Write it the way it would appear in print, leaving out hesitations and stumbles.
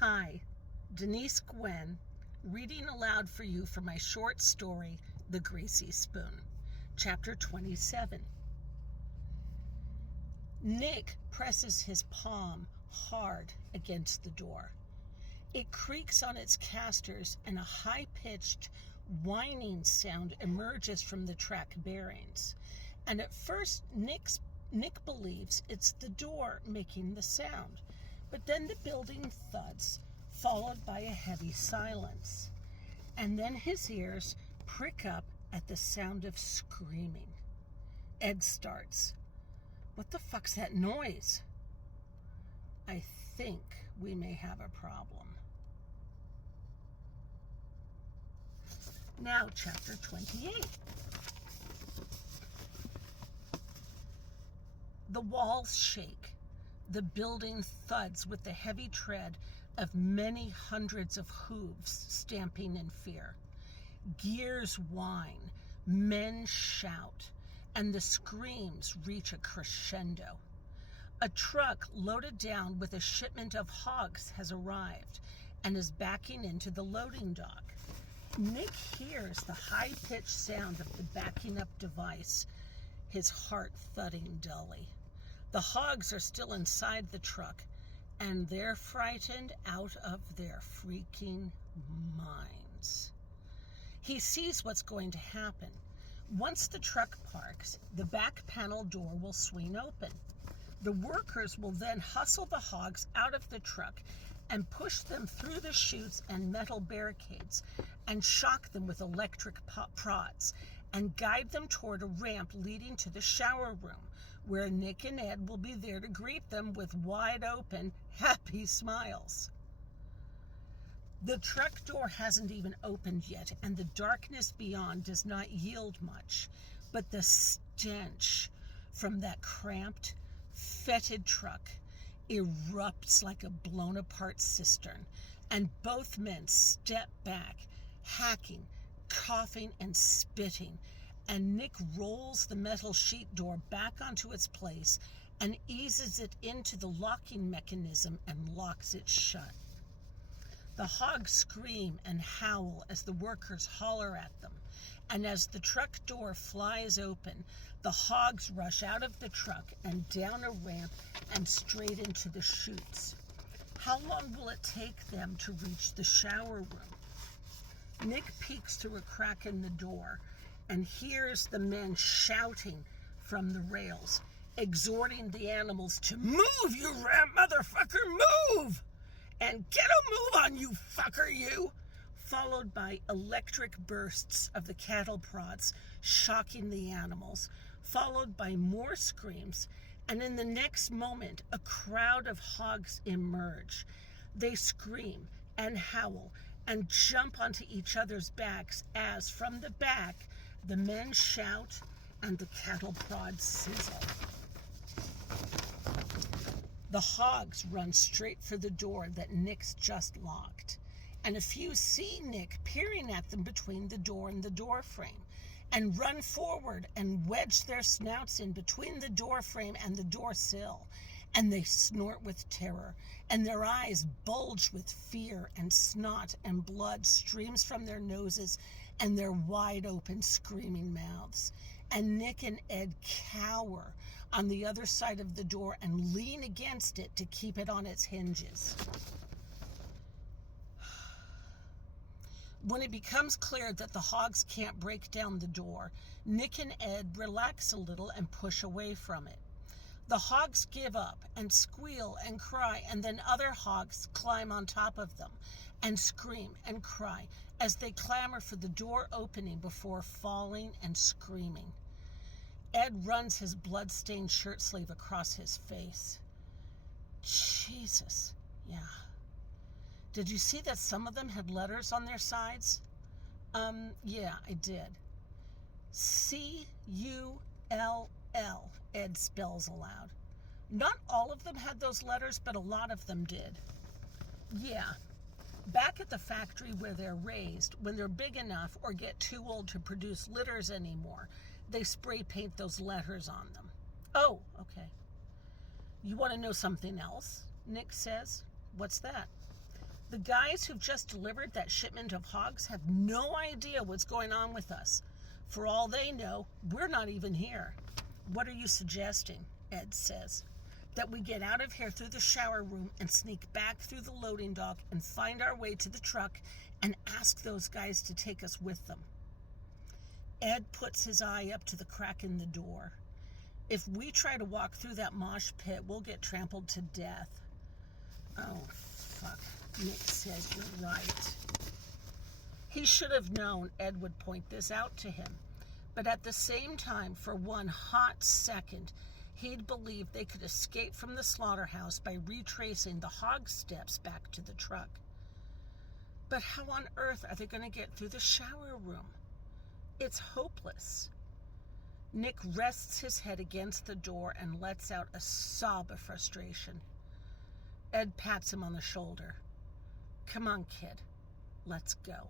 Hi, Denise Gwen, reading aloud for you from my short story, The Greasy Spoon, Chapter 27. Nick presses his palm hard against the door. It creaks on its casters and a high-pitched, whining sound emerges from the track bearings. And at first, Nick believes it's the door making the sound. But then the building thuds, followed by a heavy silence. And then his ears prick up at the sound of screaming. Ed starts. What the fuck's that noise? I think we may have a problem. Now, chapter 28. The walls shake. The building thuds with the heavy tread of many hundreds of hooves stamping in fear. Gears whine, men shout, and the screams reach a crescendo. A truck loaded down with a shipment of hogs has arrived and is backing into the loading dock. Nick hears the high-pitched sound of the backing up device, his heart thudding dully. The hogs are still inside the truck, and they're frightened out of their freaking minds. He sees what's going to happen. Once the truck parks, the back panel door will swing open. The workers will then hustle the hogs out of the truck and push them through the chutes and metal barricades and shock them with electric prods and guide them toward a ramp leading to the shower room, where Nick and Ed will be there to greet them with wide open, happy smiles. The truck door hasn't even opened yet, and the darkness beyond does not yield much, but the stench from that cramped, fetid truck erupts like a blown-apart cistern, and both men step back, hacking, coughing, and spitting, and Nick rolls the metal sheet door back onto its place and eases it into the locking mechanism and locks it shut. The hogs scream and howl as the workers holler at them, and as the truck door flies open, the hogs rush out of the truck and down a ramp and straight into the chutes. How long will it take them to reach the shower room? Nick peeks through a crack in the door and hears the men shouting from the rails, exhorting the animals to move, you ram motherfucker, move! And get a move on, you fucker, you! Followed by electric bursts of the cattle prods shocking the animals, followed by more screams, and in the next moment, a crowd of hogs emerge. They scream and howl and jump onto each other's backs as, from the back, the men shout and the cattle prods sizzle. The hogs run straight for the door that Nick's just locked, and a few see Nick peering at them between the door and the door frame, and run forward and wedge their snouts in between the door frame and the door sill, and they snort with terror, and their eyes bulge with fear, and snot and blood streams from their noses and their wide-open screaming mouths. And Nick and Ed cower on the other side of the door and lean against it to keep it on its hinges. When it becomes clear that the hogs can't break down the door, Nick and Ed relax a little and push away from it. The hogs give up and squeal and cry, and then other hogs climb on top of them and scream and cry as they clamor for the door opening before falling and screaming. Ed runs his blood-stained shirt sleeve across his face. Jesus, yeah. Did you see that some of them had letters on their sides? Yeah, I did. C-U-L-L, Ed spells aloud. Not all of them had those letters, but a lot of them did. Yeah. Back at the factory where they're raised, when they're big enough or get too old to produce litters anymore, they spray paint those letters on them. Oh, okay. You want to know something else? Nick says. What's that? The guys who've just delivered that shipment of hogs have no idea what's going on with us. For all they know, we're not even here. What are you suggesting? Ed says. That we get out of here through the shower room and sneak back through the loading dock and find our way to the truck and ask those guys to take us with them. Ed puts his eye up to the crack in the door. If we try to walk through that mosh pit, we'll get trampled to death. Oh, fuck. Nick says you're right. He should have known Ed would point this out to him. But at the same time, for one hot second, he'd believed they could escape from the slaughterhouse by retracing the hog steps back to the truck. But how on earth are they going to get through the shower room? It's hopeless. Nick rests his head against the door and lets out a sob of frustration. Ed pats him on the shoulder. Come on, kid. Let's go.